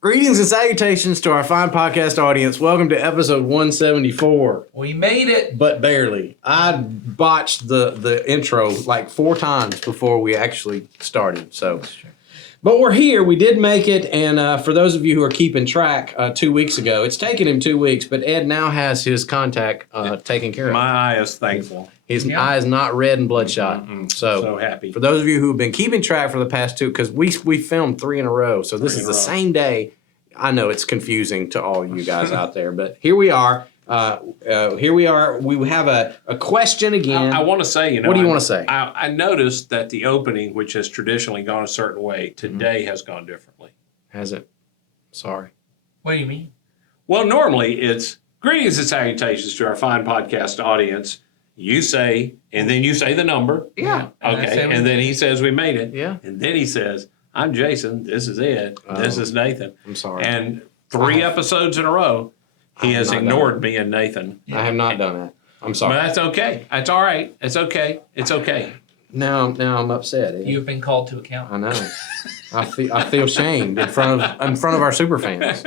Greetings and salutations to our fine podcast audience. Welcome to episode 174. We made it. But barely. I botched the intro like 4 times before we actually started. So, but we're here. We did make it. And for those of you who are keeping track, 2 weeks ago, it's taken him 2 weeks, but Ed now has his contact taken care of. My eye is thankful. His eye is not red and bloodshot. So happy. For those of you who have been keeping track for the past 2, because we filmed 3 in a row, so this is the same day. I know it's confusing to all you guys out there, but here we are. We have a question again. I want to say, what do you want to say? I noticed that the opening, which has traditionally gone a certain way, today has gone differently. Has it? Sorry. What do you mean? Well, normally it's greetings and salutations to our fine podcast audience. You say, and then you say the number. Yeah. Okay. And then he says we made it. Yeah. And then he says, I'm Jason. This is Ed. This is Nathan. I'm sorry. And 3 episodes in a row, he has ignored me and Nathan. I have not done that. I'm sorry. But that's okay. That's all right. It's okay. It's okay. Now I'm upset. Ed. You've been called to account. I know. I feel shamed in front of our super fans.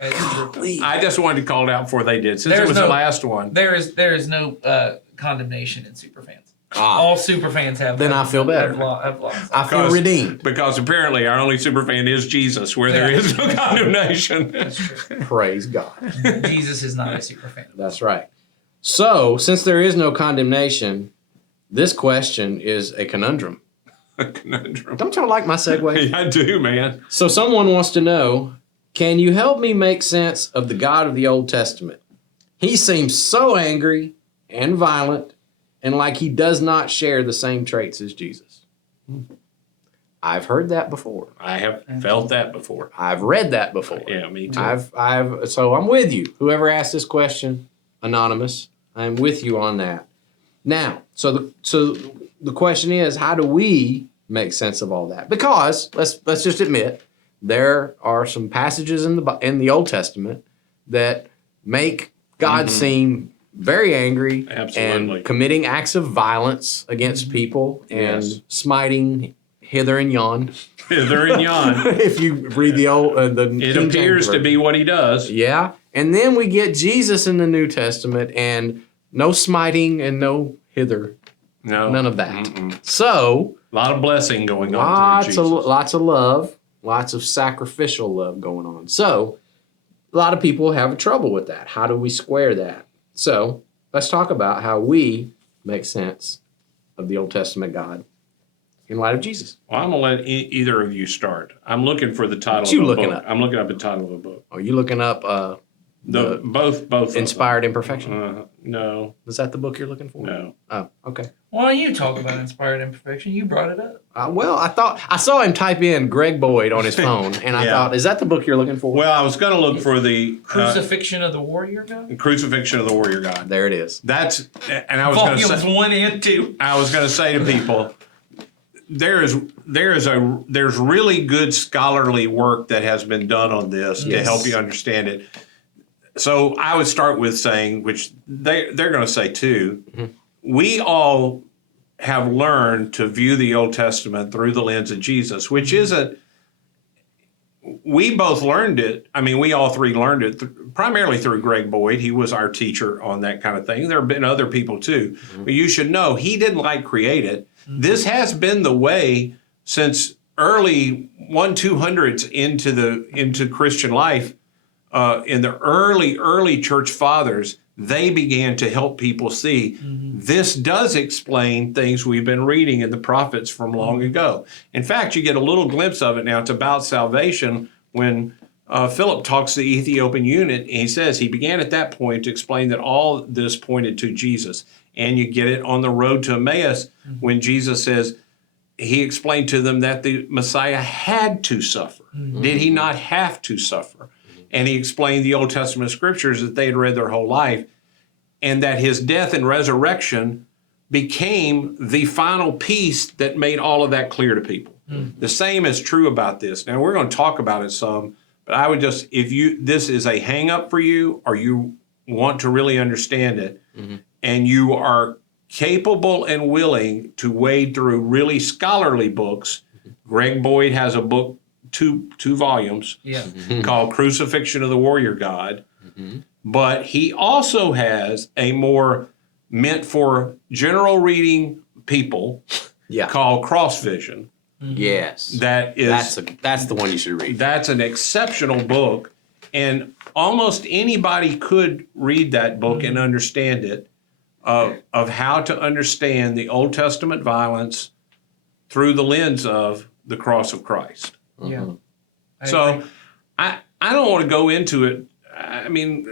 I just wanted to call it out before they did, since it was the last one. There is no condemnation in superfans. All superfans have. Then I feel better. Have lost. I feel redeemed. Because apparently our only superfan is Jesus, where there is no condemnation. That's true. Praise God. Jesus is not a superfan. That's right. So, since there is no condemnation, this question is a conundrum. A conundrum. Don't y'all like my segue? Yeah, I do, man. So someone wants to know, can you help me make sense of the God of the Old Testament? He seems so angry and violent and like he does not share the same traits as Jesus. I've heard that before. I have felt that before. I've read that before. Yeah, me too. So I'm with you. Whoever asked this question, anonymous, I'm with you on that. Now, so the question is, how do we make sense of all that? Because let's just admit, there are some passages in the Old Testament that make God seem very angry and committing acts of violence against people and smiting hither and yon. Hither and yon. If you read it appears to be what he does. Yeah, and then we get Jesus in the New Testament, and no smiting and no hither. No, none of that. So a lot of blessing going on. Lots of love, lots of sacrificial love going on. So a lot of people have trouble with that. How do we square that? So let's talk about how we make sense of the Old Testament God in light of Jesus. Well, I'm going to let either of you start. I'm looking for the title of a book. Up? I'm looking up the title of a book. Are you looking up both Inspired Imperfection? No. Is that the book you're looking for? No. Oh, okay. Why don't you talk about Inspired Imperfection? You brought it up. Well, I saw him type in Greg Boyd on his phone, and I thought, is that the book you're looking for? Well, I was going to look for the Crucifixion of the Warrior God. Crucifixion of the Warrior God. There it is. That's, and I was going to say, Volumes 1 and 2. I was going to say to people, there's really good scholarly work that has been done on this to help you understand it. So I would start with saying, which they're going to say too, we all have learned to view the Old Testament through the lens of Jesus, which isn't, we both learned it. I mean, we all three learned it primarily through Greg Boyd. He was our teacher on that kind of thing. There have been other people too, but you should know he didn't create it. This has been the way since early 200s into Christian life. In the early church fathers, they began to help people see this does explain things we've been reading in the prophets from long ago. In fact, you get a little glimpse of it now. It's about salvation when Philip talks to the Ethiopian eunuch, and he says he began at that point to explain that all this pointed to Jesus. And you get it on the road to Emmaus when Jesus says, he explained to them that the Messiah had to suffer. Did he not have to suffer? And he explained the Old Testament scriptures that they had read their whole life, and that his death and resurrection became the final piece that made all of that clear to people. The same is true about this. Now, we're going to talk about it some, but I would just, this is a hang up for you, or you want to really understand it, and you are capable and willing to wade through really scholarly books. Greg Boyd has a book two volumes Yeah. called Crucifixion of the Warrior God. But he also has a more meant for general reading people Yeah. called Cross Vision. Yes. That is That's the one you should read. that's an exceptional book, and almost anybody could read that book and understand it, of how to understand the Old Testament violence through the lens of the cross of Christ. Yeah. I So agree. I don't want to go into it. I mean,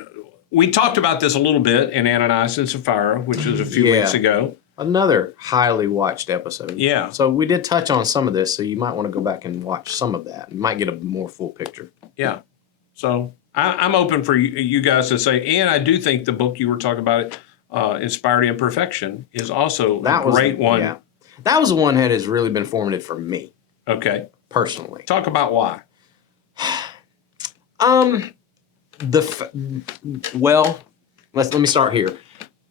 we talked about this a little bit in Ananias and Sapphira, which was a few Yeah. weeks ago. Another highly watched episode. Yeah. So we did touch on some of this, so you might want to go back and watch some of that. You might get a more full picture. Yeah. So I'm open for you guys to say, and I do think the book you were talking about, Inspired Imperfection, is also That a was great one. Yeah. That was the one that has really been formative for me Okay. personally. Talk about why. Well, let me start here.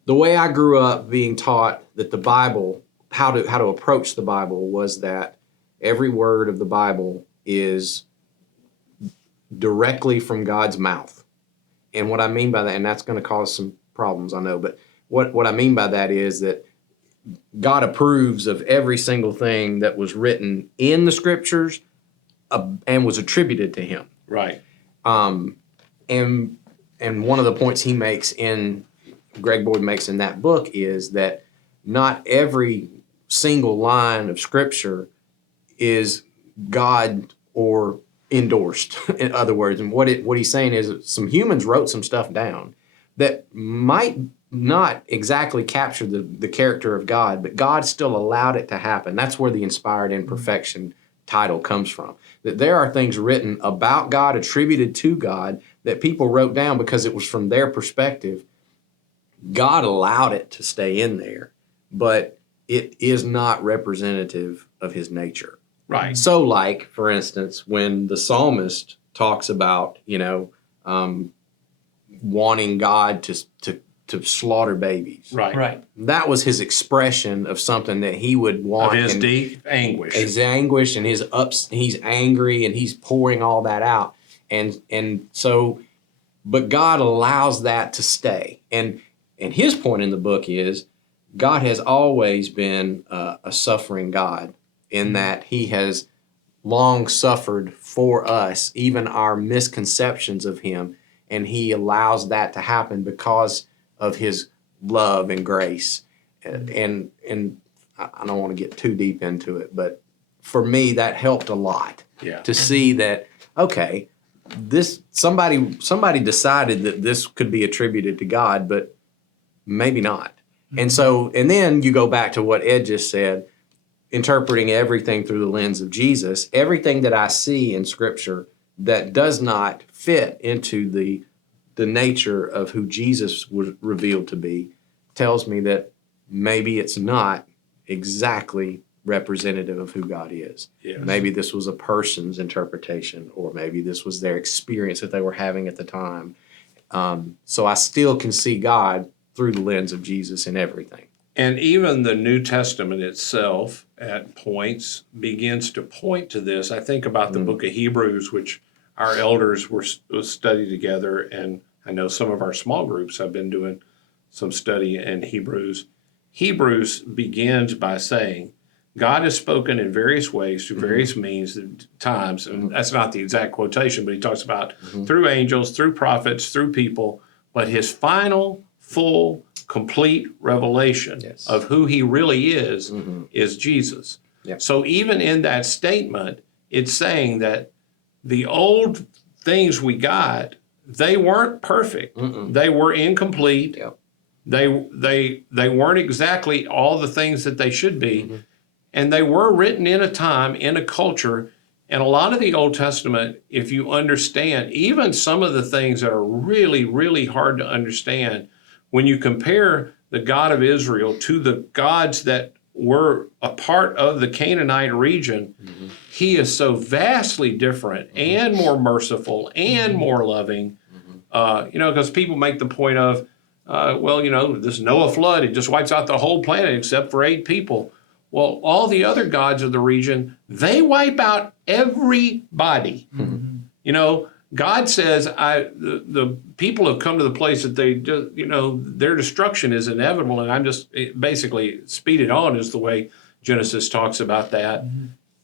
The way I grew up being taught that the Bible, how to approach the Bible, was that every word of the Bible is directly from God's mouth. And what I mean by that, and that's going to cause some problems, I know, but what I mean by that is that God approves of every single thing that was written in the scriptures and was attributed to him. Right. And one of the points Greg Boyd makes in that book is that not every single line of scripture is God or endorsed, in other words. And what he's saying is that some humans wrote some stuff down that might not exactly capture the character of God, but God still allowed it to happen. That's where the Inspired Imperfection title comes from. That there are things written about God, attributed to God, that people wrote down because it was from their perspective. God allowed it to stay in there, but it is not representative of his nature. Right. So, like, for instance, when the psalmist talks about, wanting God to slaughter babies, Right. Right. that was his expression of something that he would want. Of his and deep anguish. his anguish and his ups. He's angry and he's pouring all that out, and so, but God allows that to stay. And his point in the book is God has always been a suffering God, in that he has long suffered for us, even our misconceptions of him, and he allows that to happen because of his love and grace. And I don't want to get too deep into it, but for me that helped a lot. Yeah. To see that, okay, this somebody decided that this could be attributed to God, but maybe not. And so, and then you go back to what Ed just said, interpreting everything through the lens of Jesus. Everything that I see in Scripture that does not fit into the nature of who Jesus was revealed to be tells me that maybe it's not exactly representative of who God is. Yes. Maybe this was a person's interpretation, or maybe this was their experience that they were having at the time. So I still can see God through the lens of Jesus in everything. And even the New Testament itself at points begins to point to this. I think about the book of Hebrews, which our elders were studied together, and I know some of our small groups have been doing some study in Hebrews. Hebrews begins by saying, God has spoken in various ways through various means and times, and that's not the exact quotation, but he talks about through angels, through prophets, through people, but his final, full, complete revelation Yes. of who he really is Jesus. Yep. So even in that statement, it's saying that the old things we got, they weren't perfect. They were incomplete. Yep. They weren't exactly all the things that they should be. And they were written in a time, in a culture. And a lot of the Old Testament, if you understand, even some of the things that are really, really hard to understand, when you compare the God of Israel to the gods that were a part of the Canaanite region, he is so vastly different and more merciful and more loving. Because people make the point of, this Noah flood, it just wipes out the whole planet except for 8 people. Well, all the other gods of the region, they wipe out everybody. You know, God says, the people have come to the place that they just, you know, their destruction is inevitable, and I'm just basically speed it on is the way Genesis talks about that.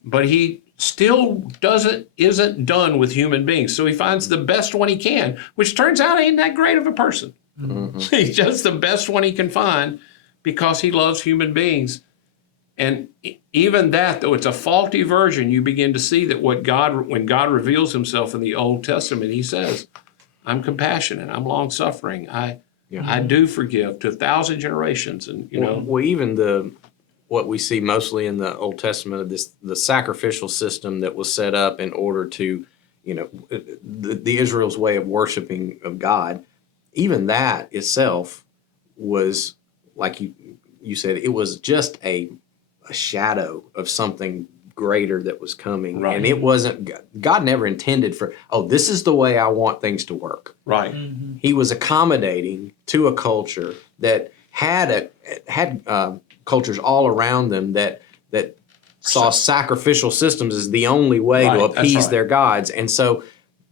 But he still isn't done with human beings. So he finds the best one he can, which turns out ain't that great of a person. He's just the best one he can find because he loves human beings. And even that, though it's a faulty version, you begin to see that when God reveals himself in the Old Testament, he says, I'm compassionate, I'm long-suffering, I do forgive to 1,000 generations. And, you know. Well, even what we see mostly in the Old Testament of the sacrificial system that was set up in order to, you know, the Israel's way of worshiping of God, even that itself was, like you said, it was just a shadow of something greater that was coming. Right. And it wasn't, God never intended for, this is the way I want things to work. Right. He was accommodating to a culture that had cultures all around them that saw sacrificial systems as the only way to appease their gods. And so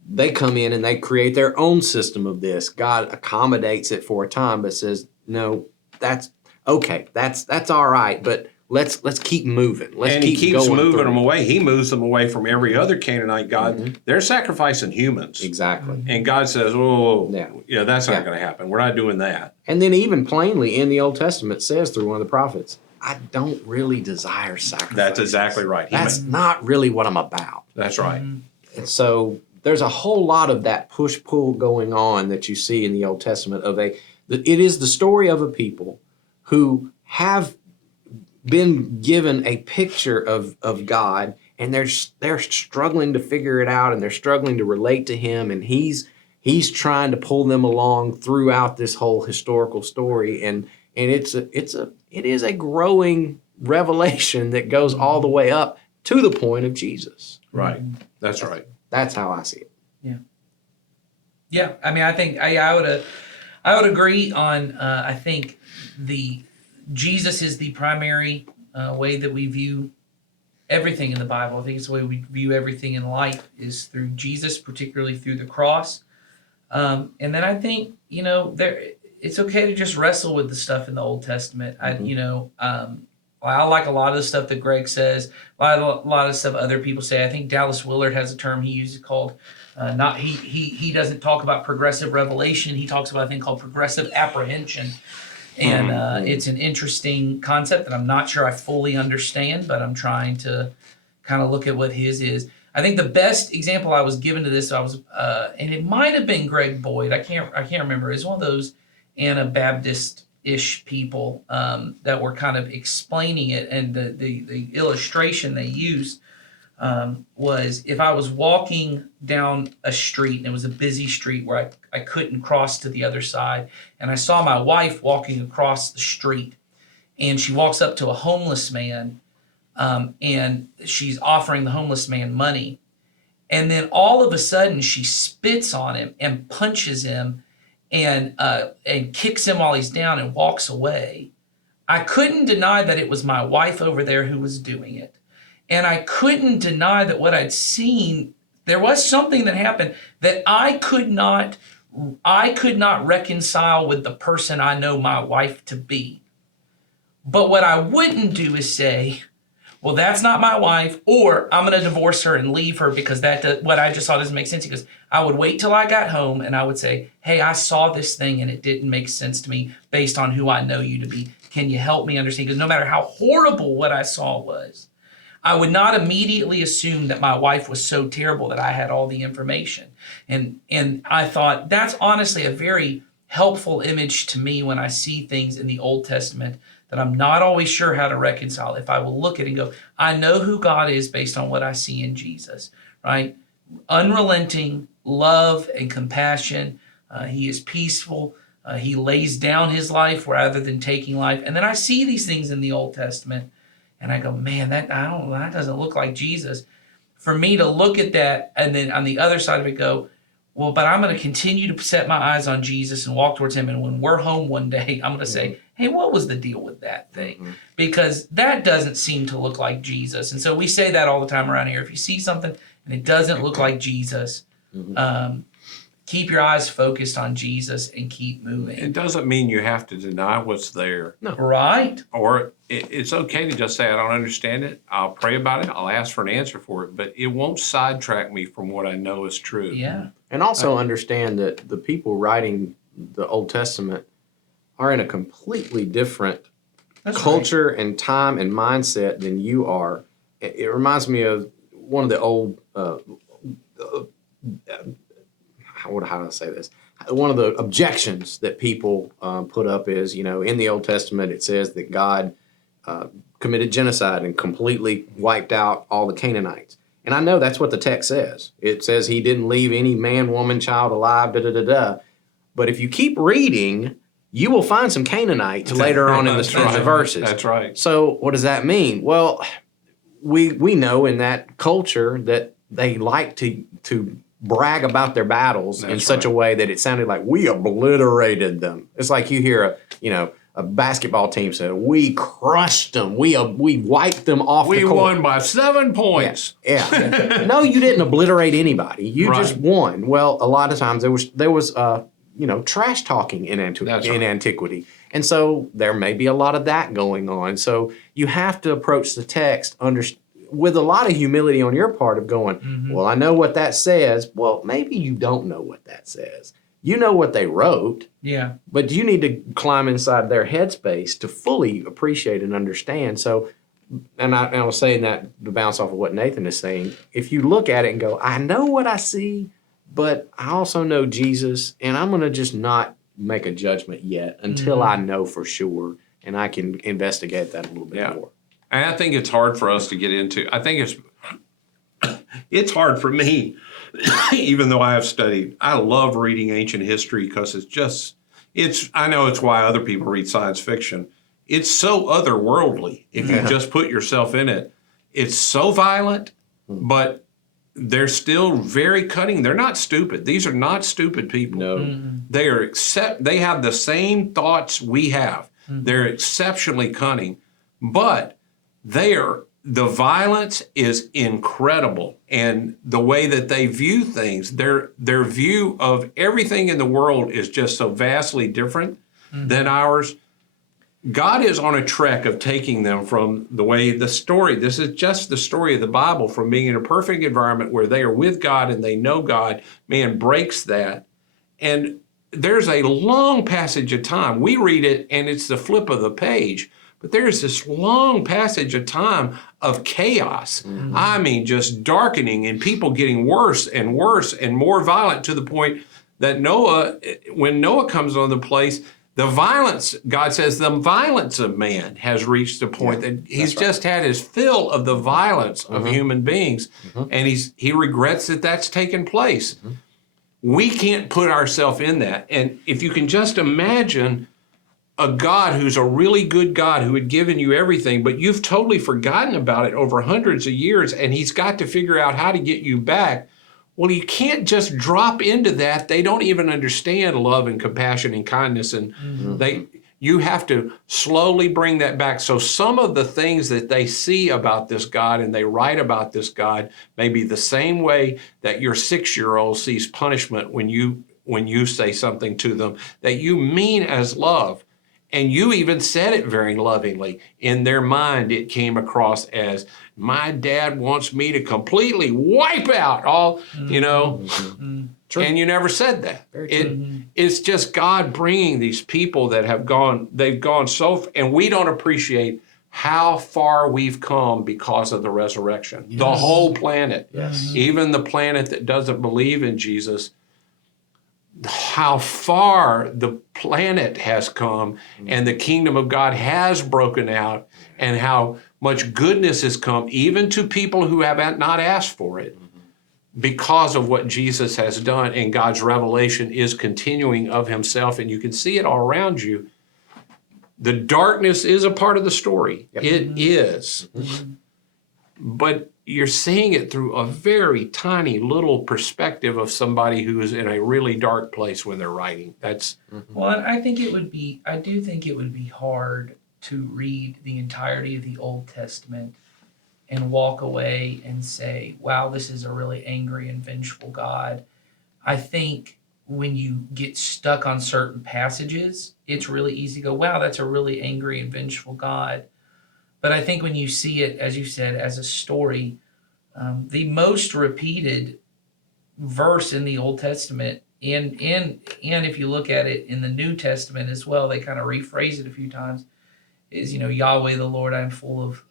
they come in and they create their own system of this. God accommodates it for a time, but says, no, that's okay. That's all right. But let's keep moving. And he keeps moving them away. He moves them away from every other Canaanite god. They're sacrificing humans. Exactly. And God says, that's not going to happen. We're not doing that. And then even plainly in the Old Testament says through one of the prophets, I don't really desire sacrifice. That's exactly right. That's not really what I'm about. That's right. And so there's a whole lot of that push-pull going on that you see in the Old Testament it is the story of a people who have been given a picture of God, and they're struggling to figure it out, and they're struggling to relate to him, and he's trying to pull them along throughout this whole historical story, and it is a growing revelation that goes all the way up to the point of Jesus. Right. That's right. That's how I see it. Yeah. I mean, I think I would agree on. I think Jesus is the primary way that we view everything in the Bible. I think it's the way we view everything in life is through Jesus, particularly through the cross. And then I think, it's okay to just wrestle with the stuff in the Old Testament. I like a lot of the stuff that Greg says, a lot of stuff other people say. I think Dallas Willard has a term he uses called, he doesn't talk about progressive revelation. He talks about a thing called progressive apprehension. And it's an interesting concept that I'm not sure I fully understand, but I'm trying to kind of look at what his is. I think the best example I was given to this, and it might have been Greg Boyd. I can't remember. It's one of those Anabaptist-ish people that were kind of explaining it, and the illustration they used was if I was walking down a street and it was a busy street where I couldn't cross to the other side, and I saw my wife walking across the street, and she walks up to a homeless man, and she's offering the homeless man money, and then all of a sudden she spits on him and punches him and kicks him while he's down and walks away. I couldn't deny that it was my wife over there who was doing it. And I couldn't deny that what I'd seen, there was something that happened that I could not reconcile with the person I know my wife to be. But what I wouldn't do is say, well, that's not my wife, or I'm going to divorce her and leave her because what I just saw doesn't make sense. He goes, I would wait till I got home and I would say, hey, I saw this thing and it didn't make sense to me based on who I know you to be. Can you help me understand? Because no matter how horrible what I saw was, I would not immediately assume that my wife was so terrible that I had all the information. And I thought that's honestly a very helpful image to me when I see things in the Old Testament that I'm not always sure how to reconcile. If I will look at it and go, I know who God is based on what I see in Jesus, right? Unrelenting love and compassion. He is peaceful. He lays down his life rather than taking life. And then I see these things in the Old Testament and I go, man, that doesn't look like Jesus. For me to look at that and then on the other side of it go, well, but I'm going to continue to set my eyes on Jesus and walk towards him. And when we're home one day, I'm going to say, hey, what was the deal with that thing? Because that doesn't seem to look like Jesus. And so we say that all the time around here. If you see something and it doesn't look like Jesus, keep your eyes focused on Jesus and keep moving. It doesn't mean you have to deny what's there. No. Right? Or it's okay to just say, I don't understand it. I'll pray about it. I'll ask for an answer for it. But it won't sidetrack me from what I know is true. Yeah. And also understand that the people writing the Old Testament are in a completely different That's culture and time and mindset than you are. It reminds me of one of the old, how do I say this? One of the objections that people put up is, in the Old Testament, it says that God committed genocide and completely wiped out all the Canaanites. And I know that's what the text says. It says he didn't leave any man, woman, child alive, da-da-da-da. But if you keep reading, you will find some Canaanites later on in the verses. That's right. So what does that mean? Well, we know in that culture that they like to brag about their battles in such a way that it sounded like we obliterated them. It's like you hear a basketball team say, "We crushed them. We wiped them off the We court." won by 7 points. Yeah. No, you didn't obliterate anybody. You Right. just won. Well, a lot of times there was trash talking in That's right. antiquity. And so there may be a lot of that going on. So you have to approach the text with a lot of humility on your part of going, well, I know what that says. Well, maybe you don't know what that says. You know what they wrote, Yeah. but you need to climb inside their headspace to fully appreciate and understand. So, and I was saying that to bounce off of what Nathan is saying, if you look at it and go, I know what I see, but I also know Jesus, and I'm going to just not make a judgment yet until I know for sure, and I can investigate that a little bit more. And I think it's hard for us to get into. I think it's hard for me, even though I have studied. I love reading ancient history because I know it's why other people read science fiction. It's so otherworldly if you just put yourself in it. It's so violent, but they're still very cutting. They're not stupid. These are not stupid people. No. They have the same thoughts we have. They're exceptionally cunning, but the violence is incredible, and the way that they view things, their view of everything in the world is just so vastly different than ours. God is on a trek of taking them from this is just the story of the Bible, from being in a perfect environment where they are with God and they know God. Man breaks that. And there's a long passage of time. We read it and it's the flip of the page, but there's this long passage of time of chaos. I mean, just darkening and people getting worse and worse and more violent, to the point that when Noah comes on the place, the violence, God says, the violence of man has reached a point that he's just had his fill of the violence of human beings, and he regrets that that's taken place. We can't put ourselves in that. And if you can just imagine a God who's a really good God who had given you everything, but you've totally forgotten about it over hundreds of years, and he's got to figure out how to get you back. Well, you can't just drop into that. They don't even understand love and compassion and kindness, and you have to slowly bring that back. So some of the things that they see about this God and they write about this God may be the same way that your 6-year-old sees punishment when you say something to them that you mean as love. And you even said it very lovingly. In their mind, it came across as, my dad wants me to completely wipe out all, and you never said that. It's just God bringing these people that they've gone so, and we don't appreciate how far we've come because of the resurrection. Yes. The whole planet, even the planet that doesn't believe in Jesus, how far the planet has come and the kingdom of God has broken out, and how much goodness has come even to people who have not asked for it because of what Jesus has done, and God's revelation is continuing of himself, and you can see it all around you. The darkness is a part of the story. It is. But you're seeing it through a very tiny little perspective of somebody who is in a really dark place when they're writing. That's Well, and I do think it would be hard to read the entirety of the Old Testament and walk away and say, wow, this is a really angry and vengeful God. I think when you get stuck on certain passages, it's really easy to go, wow, that's a really angry and vengeful God. But I think when you see it, as you said, as a story, the most repeated verse in the Old Testament, and if you look at it in the New Testament as well, they kind of rephrase it a few times, is, Yahweh the Lord, I am full of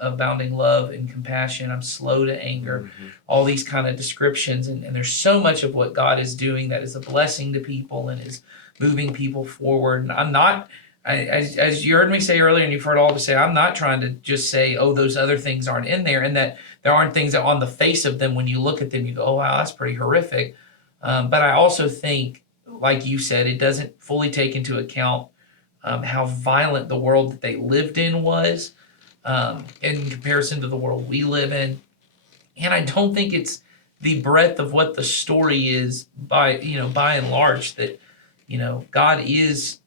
abounding love and compassion. I'm slow to anger. All these kind of descriptions, and there's so much of what God is doing that is a blessing to people and is moving people forward. And I'm not, as you heard me say earlier, and you've heard all of us say, I'm not trying to just say, oh, those other things aren't in there, and that there aren't things that on the face of them, when you look at them, you go, oh, wow, that's pretty horrific. But I also think, like you said, it doesn't fully take into account how violent the world that they lived in was in comparison to the world we live in. And I don't think it's the breadth of what the story is by and large that, God is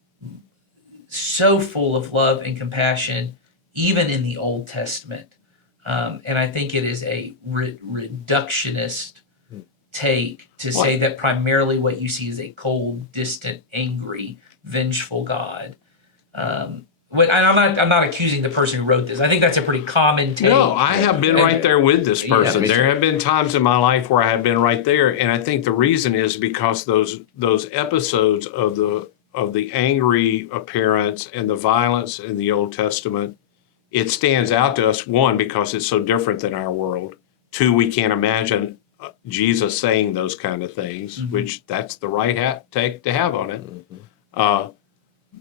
so full of love and compassion, even in the Old Testament. And I think it is a reductionist take to say that primarily what you see is a cold, distant, angry, vengeful God. And I'm not accusing the person who wrote this. I think that's a pretty common take. No, I have been right there with this person. me There too. have been times in my life where I have been right there, and I think the reason is because those episodes of the angry appearance and the violence in the Old Testament, it stands out to us, one, because it's so different than our world. Two, we can't imagine Jesus saying those kind of things, which that's the right take to have on it.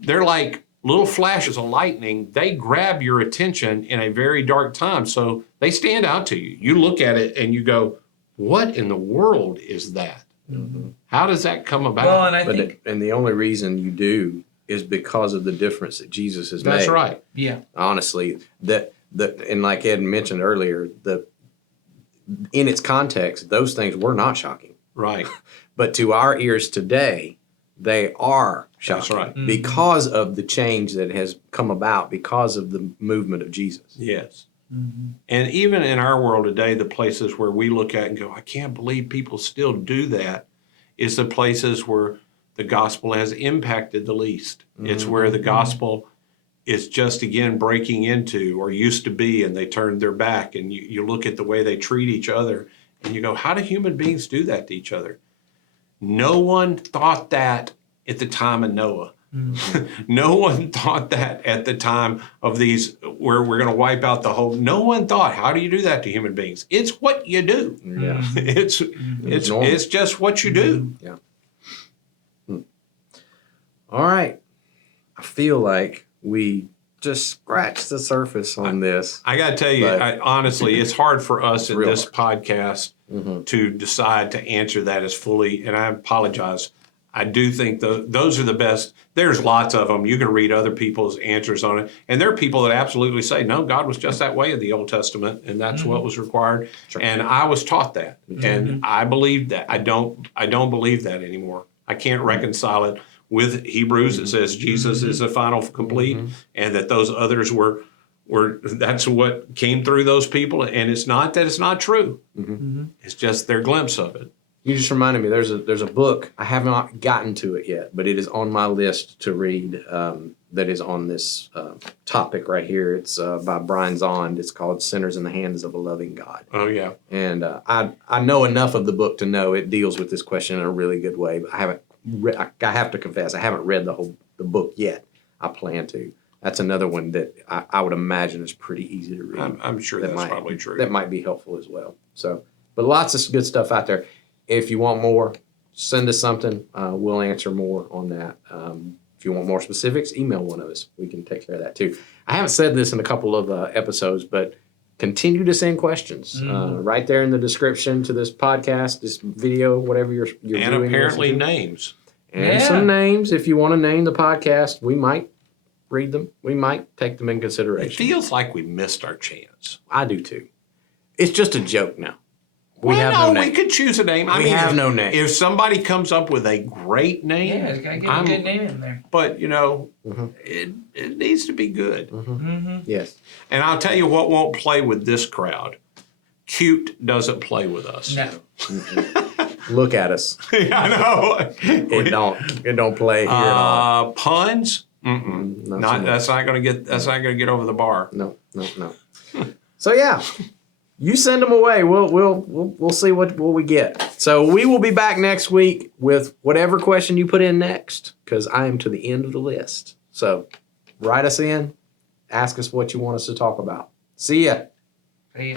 They're like little flashes of lightning. They grab your attention in a very dark time, so they stand out to you. You look at it and you go, what in the world is that? How does that come about? Well, and I think And the only reason you do is because of the difference that Jesus has made. That's right. yeah. Honestly, and like Ed mentioned earlier, in its context, those things were not shocking. Right. But to our ears today, they are shocking. That's right. Because of the change that has come about because of the movement of Jesus. Yes. And even in our world today, the places where we look at and go, I can't believe people still do that, is the places where the gospel has impacted the least. It's where the gospel is just, again, breaking into or used to be, and they turned their back. And you look at the way they treat each other, and you go, how do human beings do that to each other? No one thought that at the time of Noah. No one thought that at the time of these, where we're going to wipe out the whole. No one thought, how do you do that to human beings? It's what you do. Yeah. It's just what you do. Yeah. All right. I feel like we just scratched the surface on this. I got to tell you, But- honestly, it's hard for us in real this hard. podcast to decide to answer that as fully, and I apologize. I do think those are the best. There's lots of them. You can read other people's answers on it. And there are people that absolutely say, no, God was just that way in the Old Testament, and that's what was required. Sure. And I was taught that. And I believed that. I don't believe that anymore. I can't reconcile it with Hebrews. It says Jesus is the final complete, and that those others were that's what came through those people. And it's not that it's not true. It's just their glimpse of it. You just reminded me. There's a book. I have not gotten to it yet, but it is on my list to read. That is on this topic right here. It's by Brian Zond. It's called "Sinners in the Hands of a Loving God." Oh, yeah. And I know enough of the book to know it deals with this question in a really good way. But I haven't. I have to confess, I haven't read the book yet. I plan to. That's another one that I would imagine is pretty easy to read. I'm sure that's probably true. That might be helpful as well. So, but lots of good stuff out there. If you want more, send us something. We'll answer more on that. If you want more specifics, email one of us. We can take care of that too. I haven't said this in a couple of episodes, but continue to send questions right there in the description to this podcast, this video, whatever you're And doing. apparently names. And some names. If you want to name the podcast, we might read them. We might take them in It consideration. feels like we missed our chance. I do too. It's just a joke now. We Well, have no, no we name. could choose a name. We have no name. If somebody comes up with a great name, Yeah, you gotta get I'm- a good name in there. but Mhm. it needs to be good. Mm-hmm. Yes. And I'll tell you what won't play with this crowd. Cute doesn't play with us. No. Look at us. I know. It don't play here at all. Puns? Mm-mm. Not so much. That's not gonna get over the bar. No. So yeah, you send them away. We'll see what we get. So we will be back next week with whatever question you put in next, because I am to the end of the list. So write us in, ask us what you want us to talk about. See ya. Hey.